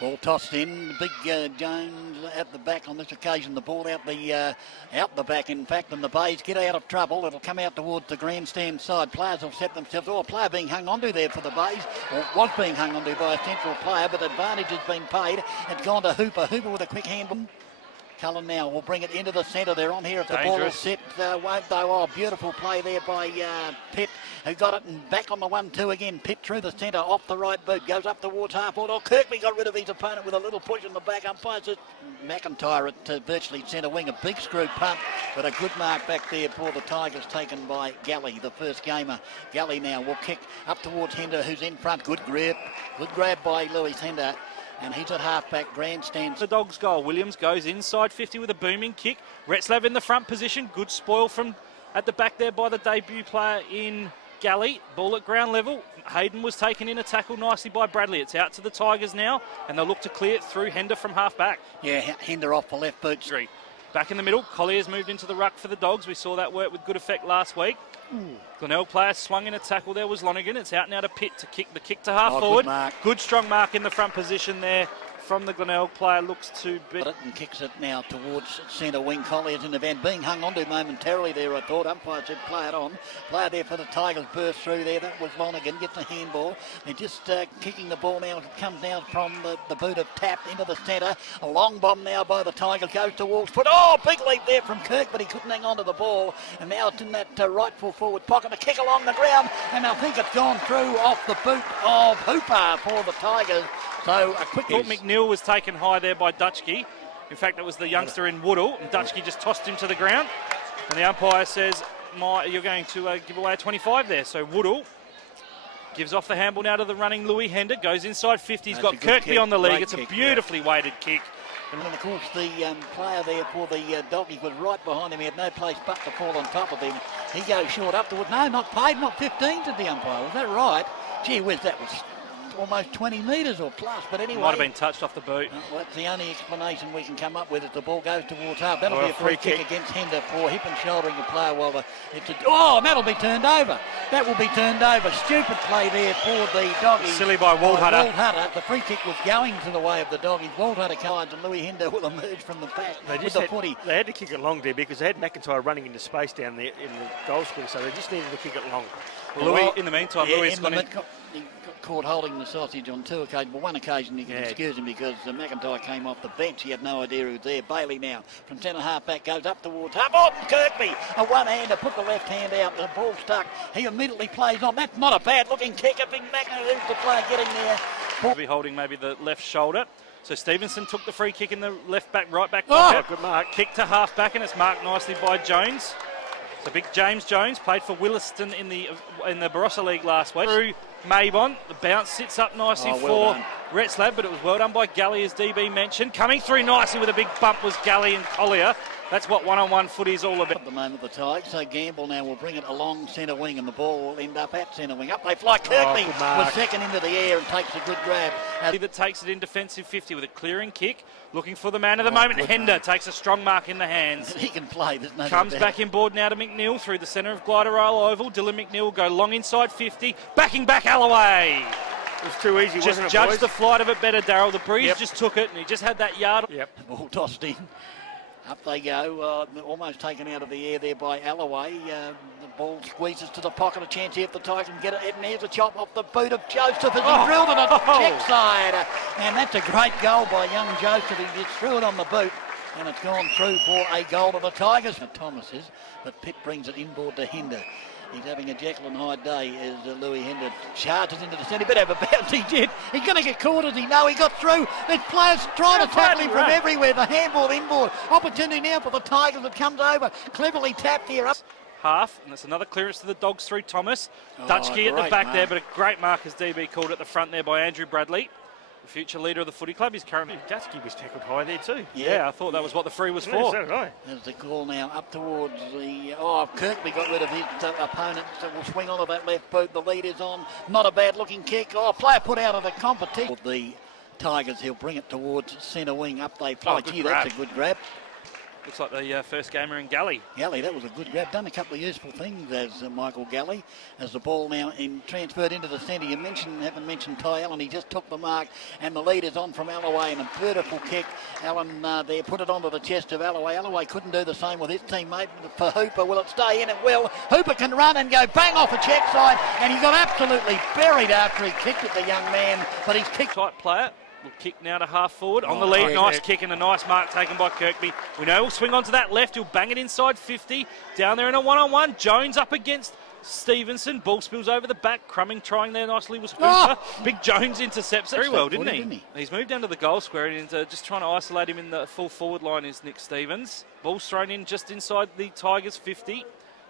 Ball tossed in, big Jones at the back on this occasion. The ball out the back, in fact, and the Bays get out of trouble. It'll come out towards the grandstand side. Players will set themselves. Oh, a player being hung onto there for the Bays, or was being hung onto by a central player, but advantage has been paid. It's gone to Hooper. Hooper with a quick hand. Cullen now will bring it into the centre. They're on here if the ball is set, won't they? Oh, beautiful play there by Pitt, who got it and back on the 1-2 again. Pitt through the centre, off the right boot, goes up towards half-forward. Oh, Kirkby got rid of his opponent with a little push in the back. Umpire says McIntyre at virtually centre wing. A big screw punt, but a good mark back there for the Tigers, taken by Galley, the first gamer. Galley now will kick up towards Hender, who's in front. Good grab by Lewis Hender. And he's at half-back grandstand. The Dogs' goal. Williams goes inside 50 with a booming kick. Retzlaff in the front position. Good spoil from at the back there by the debut player in Galley. Ball at ground level. Hayden was taken in a tackle nicely by Bradley. It's out to the Tigers now, and they'll look to clear it through Hender from half-back. Yeah, Hender off the left boot. Back in the middle. Collier's moved into the ruck for the Dogs. We saw that work with good effect last week. Glenelg player swung in a tackle there was Lonergan. It's out now to Pitt to kick the kick to half forward. Good strong mark in the front position there from the Glenelg player. Looks to be it and kicks it now towards centre wing. Collier's in the van, being hung onto momentarily there, I thought. Umpire said play it on. Player there for the Tigers burst through there. That was Lonergan. Gets a handball. They're just kicking the ball now. It comes now from the boot of Tap into the centre. A long bomb now by the Tigers. Goes towards foot. Oh, big leap there from Kirk, but he couldn't hang on to the ball. And now it's in that rightful forward pocket. A kick along the ground, and I think it's gone through off the boot of Hooper for the Tigers. So a quick thought McNeil was taken high there by Dutchke. In fact, it was the youngster in Woodall, and Dutchke just tossed him to the ground. And the umpire says, you're going to give away a 25 there. So Woodall gives off the handball now to the running Louis Hender. Goes inside 50. He's got Kirkby on the leg. It's a beautifully weighted kick. And of course, the player there for the Doggies was right behind him. He had no place but to fall on top of him. He goes short up towards. No, not paid, not 15 to the umpire. Was that right? Gee whiz, that was almost 20 metres or plus, but anyway. Might have been touched off the boot. Well, that's the only explanation we can come up with as the ball goes towards half. That'll be a free kick against Hender for hip and shouldering the player while and that'll be turned over. That will be turned over. Stupid play there for the Doggies. Silly by Waldhutter. The free kick was going to the way of the Doggies. Waldhutter cards and Louis Hender will emerge from the back with the footy. They had to kick it long there because they had McIntyre running into space down there in the goal square, so they just needed to kick it long. Louis, in the meantime, Louis got in. He got caught holding the sausage on two occasions. Well, one occasion you can excuse him because McIntyre came off the bench. He had no idea who was there. Bailey now from centre half back goes up towards half. Oh, Kirkby, a one-hander, put the left hand out. The ball stuck. He immediately plays on. That's not a bad looking kick. I think who's the player getting there? He'll be holding maybe the left shoulder. So Stevenson took the free kick in the left back, right back pocket. Good mark. Kick to half back, and it's marked nicely by Jones. So big James Jones played for Williston in the Barossa League last week. Through Maybon, the bounce sits up nicely for Retzlaff, but it was well done by Galley, as DB mentioned. Coming through nicely with a big bump was Galley and Collier. That's what one-on-one footy is all about. At the moment, the Tigers. So Gamble now will bring it along centre wing, and the ball will end up at centre wing. Up they fly. Kirkby was second into the air and takes a good grab. That takes it in defensive 50 with a clearing kick, looking for the man of the moment. Hender takes a strong mark in the hands. He can play. There's no Comes back in board now to McNeil through the centre of Glider Isle Oval. Dylan McNeil will go long inside 50, backing back Alleway. It was too easy, wasn't it, judged boys? The flight of it better, Darryl. The breeze just took it, and he just had that yard. The ball tossed in. Up they go, almost taken out of the air there by Alleway. The ball squeezes to the pocket, a chance here if the Tigers can get it. And here's a chop off the boot of Joseph as he drilled it on the check side. And that's a great goal by young Joseph. He just threw it on the boot, and it's gone through for a goal to the Tigers. Thomas is, but Pitt brings it inboard to Hender. He's having a Jekyll and Hyde day as Louis Hender charges into the centre. Bit of a bounce he did. He's going to get caught, as he know. He got through. There's players trying to tackle him from everywhere. The handball inboard. Opportunity now for the Tigers. It comes over. Cleverly tapped here up. Half, and that's another clearance to the Dogs through Thomas. Dutchke at the back there, but a great mark as DB called at the front there by Andrew Bradley. The future leader of the footy club. He's currently... Dutchke was tackled high there too. Yeah, I thought that was what the free was for. So did I. There's the call now up towards the... Kirkby got rid of his opponent, so we'll swing onto that left boot. The lead is on. Not a bad looking kick. Player put out of the competition. The Tigers, he'll bring it towards centre wing. Up they fly. Gee, that's a good grab. Looks like the first gamer in Galley. Galley, that was a good grab. Done a couple of useful things as Michael Galley. As the ball now transferred into the centre. You haven't mentioned Ty Allen. He just took the mark, and the lead is on from Alleway, and a beautiful kick. Allen there put it onto the chest of Alleway. Alleway couldn't do the same with his teammate. For Hooper, will it stay in? It will. Hooper can run and go bang off a check side, and he got absolutely buried after he kicked at the young man, but he's kicked. Tight player. Will kick now to half forward on the lead. Nice kick and a nice mark taken by Kirkby. We know he'll swing onto that left. He'll bang it inside 50. Down there in a one-on-one. Jones up against Stevenson. Ball spills over the back. Crumming trying there nicely was Hooper. Big Jones intercepts it very well, didn't he? He's moved down to the goal square and just trying to isolate him in the full forward line is Nick Stevens. Ball's thrown in just inside the Tigers 50.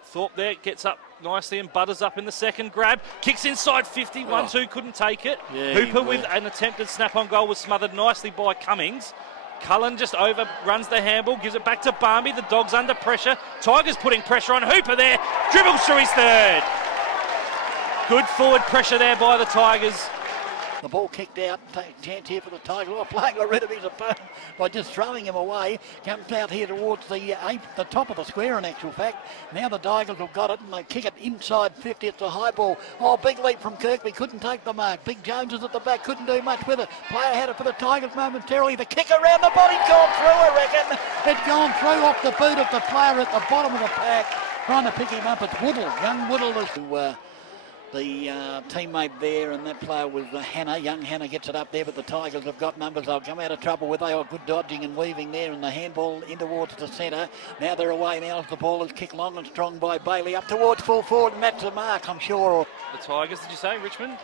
Thorp there gets up nicely and butters up in the second grab. Kicks inside 50. 1-2 couldn't take it. Yeah, Hooper with an attempted snap-on goal was smothered nicely by Cummings. Cullen just overruns the handball, gives it back to Barmby. The Dogs under pressure. Tigers putting pressure on Hooper there. Dribbles through his third. Good forward pressure there by the Tigers. The ball kicked out, chance here for the Tigers. Oh, playing got rid of his opponent by just throwing him away. Comes out here towards the top of the square in actual fact. Now the Tigers have got it and they kick it inside 50. It's a high ball. Oh, big leap from Kirkby. Couldn't take the mark. Big Jones is at the back. Couldn't do much with it. Player had it for the Tigers momentarily. The kick around the body's gone through, I reckon. It's gone through off the boot of the player at the bottom of the pack. Trying to pick him up. It's Woodall. Young Woodall is the teammate there, and that player was Hannah. Young Hannah gets it up there, but the Tigers have got numbers. They'll come out of trouble with. They are good dodging and weaving there, and the handball in towards the centre. Now they're away. Now as the ball is kicked long and strong by Bailey up towards full forward, and that's the mark, I'm sure. The Tigers, did you say Richmond?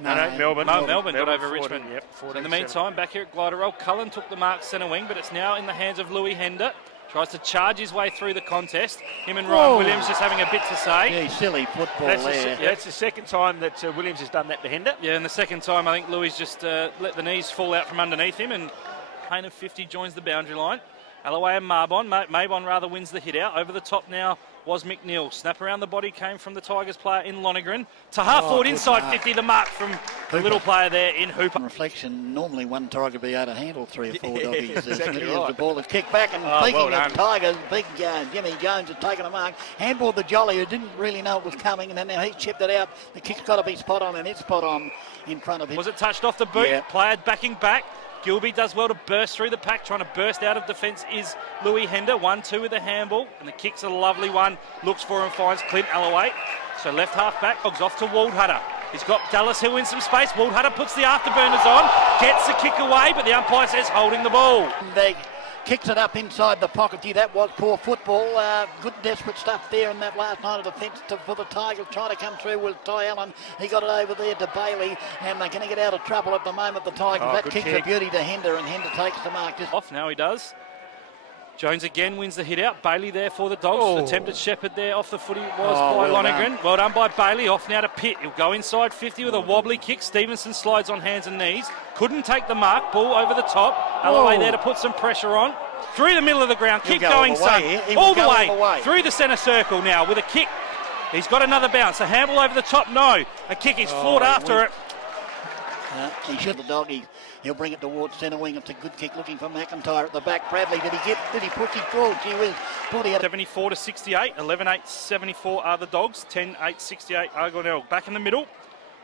No, Melbourne. Melbourne got over 40, Richmond. Yep, So in the meantime, back here at Glider Roll, Cullen took the mark centre wing, but it's now in the hands of Louis Hender. Tries to charge his way through the contest. Him and Ryan Williams just having a bit to say. Yeah, silly football there. That's the second time that Williams has done that to Hender. Yeah, and the second time I think Louis just let the knees fall out from underneath him, and Payne of 50 joins the boundary line. Alleway and Marbon. Mabon rather wins the hit out. Over the top now was McNeil. Snap around the body came from the Tigers player in Lonergan. To half forward inside mark. 50, the mark from the little player there in Hooper. Reflection, normally one Tiger would be able to handle 3 or 4 doggies. Exactly right. The ball is kicked back, and speaking of Tigers, big Jimmy Jones has taken a mark. Handball the Jolly, who didn't really know it was coming, and then now he's chipped it out. The kick's got to be spot on, and it's spot on in front of him. Was it touched off the boot? Yeah. Player backing back. Gilby does well to burst through the pack. Trying to burst out of defence is Louis Hender. 1-2 with the handball. And the kick's a lovely one. Looks for and finds Clint Alleway. So left half back. Dogs off to Waldhutter. He's got Dallas Hill in some space. Waldhutter puts the afterburners on. Gets the kick away, but the umpire says holding the ball. They kicks it up inside the pocket. Gee, that was poor football. Good desperate stuff there in that last line of defence for the Tigers. Trying to come through with Ty Allen. He got it over there to Bailey, and they're going to get out of trouble at the moment, the Tigers. That kick's a beauty to Hender, and Hender takes the mark. Just off now he does. Jones again wins the hit out. Bailey there for the Dogs. Attempted shepherd there off the footy was by Lonergan. Well done by Bailey. Off now to Pitt. He'll go inside 50 with a wobbly kick. Stevenson slides on hands and knees. Couldn't take the mark. Ball over the top. Alleway there to put some pressure on. Through the middle of the ground. Keep going, son. All the way. Through the centre circle now with a kick. He's got another bounce. A handball over the top. No. A kick. He's fought after it. He should. The doggy. He'll bring it towards centre wing. It's a good kick looking for McIntyre at the back. Bradley, did he push his ball? Gee whiz. 74 to 68. 11-8, 74 are the Dogs. 10-8, 68 are Glenelg. Back in the middle.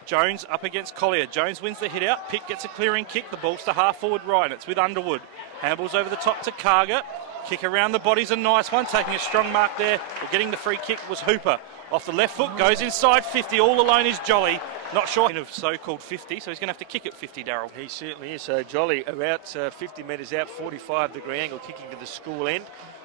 Jones up against Collier. Jones wins the hit out. Pitt gets a clearing kick. The ball's to half forward right. It's with Underwood. Handballs over the top to Karga. Kick around the body's a nice one. Taking a strong mark there. But getting the free kick was Hooper. Off the left foot, goes inside 50. All alone is Jolly. Not sure of so-called 50, so he's going to have to kick at 50, Darryl. He certainly is. So Jolly about 50 metres out, 45-degree angle, kicking to the school end.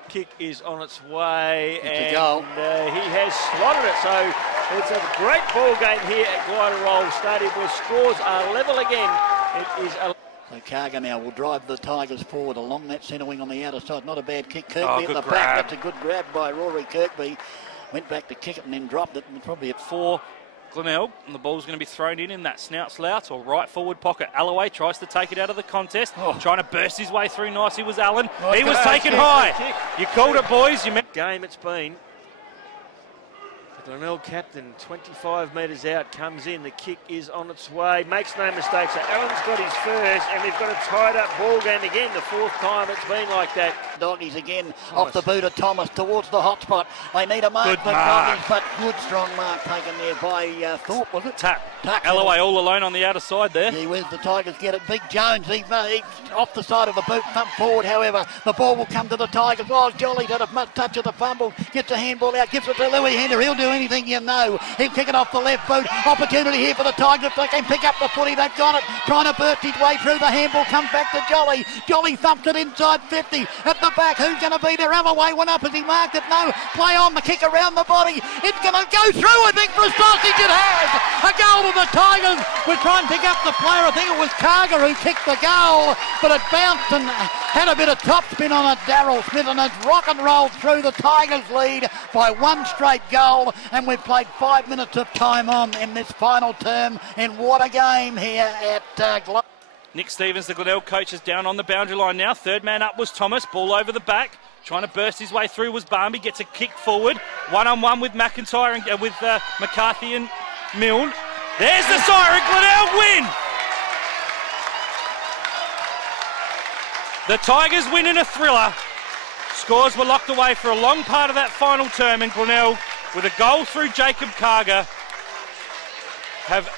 Kick is on its way, and he has slotted it. So it's a great ball game here at Glider Roll Stadium, where scores are level again. It is a... So Karga now will drive the Tigers forward along that centre wing on the outer side. Not a bad kick. Kirkby at the back. That's a good grab by Rory Kirkby. Went back to kick it and then dropped it, and probably at 4. Glenelg, and the ball's going to be thrown in that snout slouch or right forward pocket. Alleway tries to take it out of the contest, trying to burst his way through nicely was Allen. He was taken high. You called it, boys. You meant game it's been. Glenelg captain, 25 metres out, comes in. The kick is on its way. Makes no mistake. So Allen's got his first, and we've got a tied-up ball game again. The fourth time it's been like that. Doggies again off the boot of Thomas towards the hot spot. They need a mark for Doggies, but good strong mark taken there by Thorp, was it? Tap. Alleway all alone on the outer side there. Yeah, where's the Tigers get it? Big Jones, he's off the side of the boot, thump forward, however. The ball will come to the Tigers. Oh, Jolly's had a touch of the fumble. Gets a handball out, gives it to Louis Hender. He'll do anything you know. He'll kick it off the left boot. Opportunity here for the Tigers if they can pick up the footy. They've got it. Trying to burst his way through. The handball comes back to Jolly. Jolly thumps it inside 50. At the back, who's going to be there? Alleway went up as he marked it. No. Play on the kick around the body. It's going to go through, I think, for a sausage. It has. A goal to the Tigers. We're trying to pick up the player. I think it was Carger who kicked the goal, but it bounced and had a bit of top spin on it, Darryl Smith, and it's rock and rolled through. The Tigers lead by one straight goal, and we've played 5 minutes of time on in this final term. And what a game here at Nick Stevens, the Glenelg coach, is down on the boundary line now. Third man up was Thomas. Ball over the back. Trying to burst his way through was Barmby. Gets a kick forward. One-on-one with McIntyre and with McCarthy and Milne. There's the siren. Glenelg win. The Tigers win in a thriller. Scores were locked away for a long part of that final term, and Glenelg, with a goal through Jacob Carger, have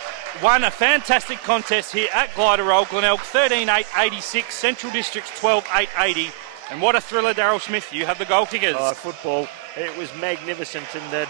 won a fantastic contest here at Glenelg. Glenelg 13-8-86, Central Districts 12-8-80. And what a thriller, Darryl Smith. You have the goal kickers. Oh, football. It was magnificent. And